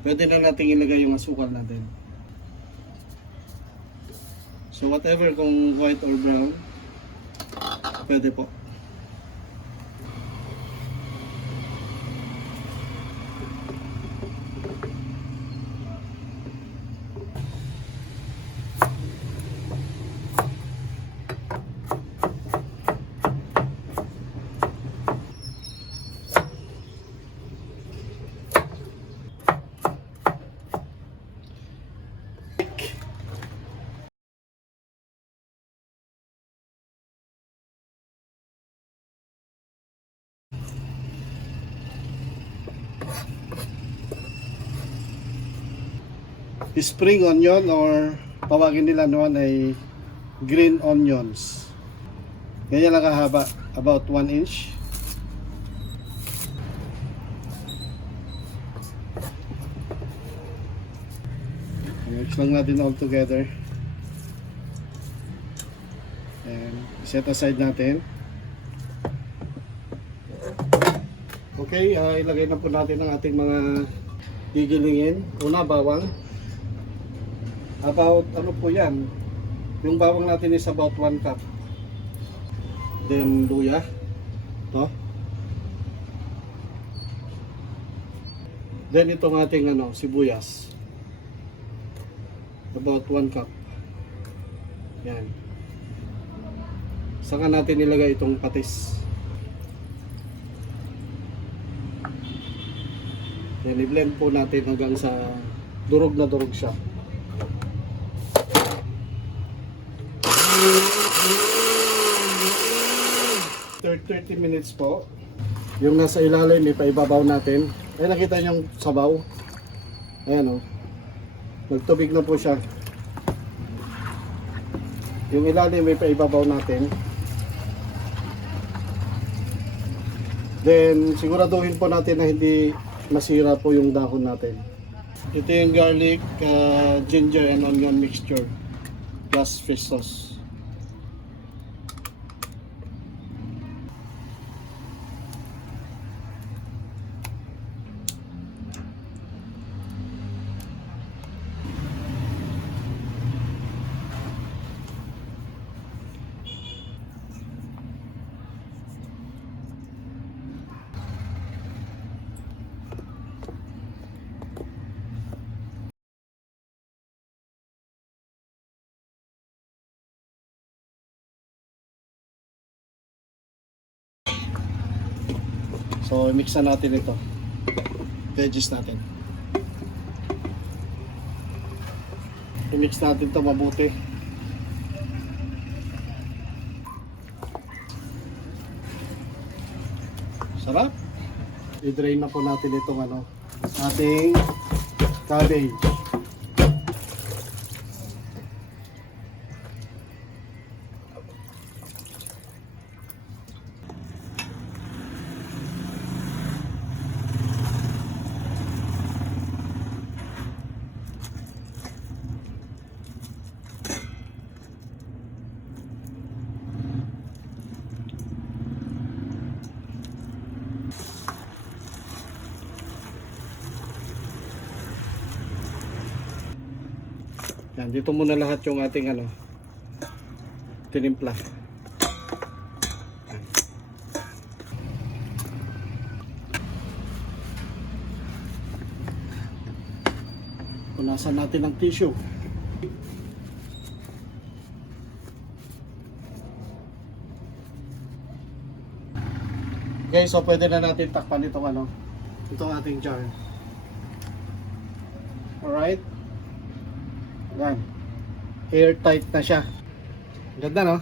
pwede na natin ilagay yung asukal natin. So whatever, kung white or brown, pwede po. Spring onion, or tawagin nila noon ay green onions. Ganyan lang kahaba, about 1 inch. Mix lang natin all together. And set aside natin. Okay, ilagay na po natin ang ating mga gigilingin. Una, bawang. About, ano po yan? Yung bawang natin is about 1 cup. Then, luya. No? Then, itong ating sibuyas. About 1 cup. Yan. Saka natin ilagay itong patis. Yan, i-blend po natin hanggang sa durog na durog siya. 30 minutes po. Yung nasa ilalim, ipaibabaw natin. Ay, nakita nyo yung sabaw. Ayan o. Nagtubig na po siya. Yung ilalim, ipaibabaw natin. Then, siguraduhin po natin na hindi masira po yung dahon natin. Ito yung garlic, ginger and onion mixture plus fish sauce. So, mix na natin ito. Veggies natin. I-mix natin ito mabuti. Sarap. I-drain na po natin itong ating cabbage. Yan, dito muna lahat yung ating tinimpla. Yan. Punasan natin ng tissue. Okay, so pwede na natin takpan itong itong ating jar. Alright. Yan. Airtight na siya. Ganda, no?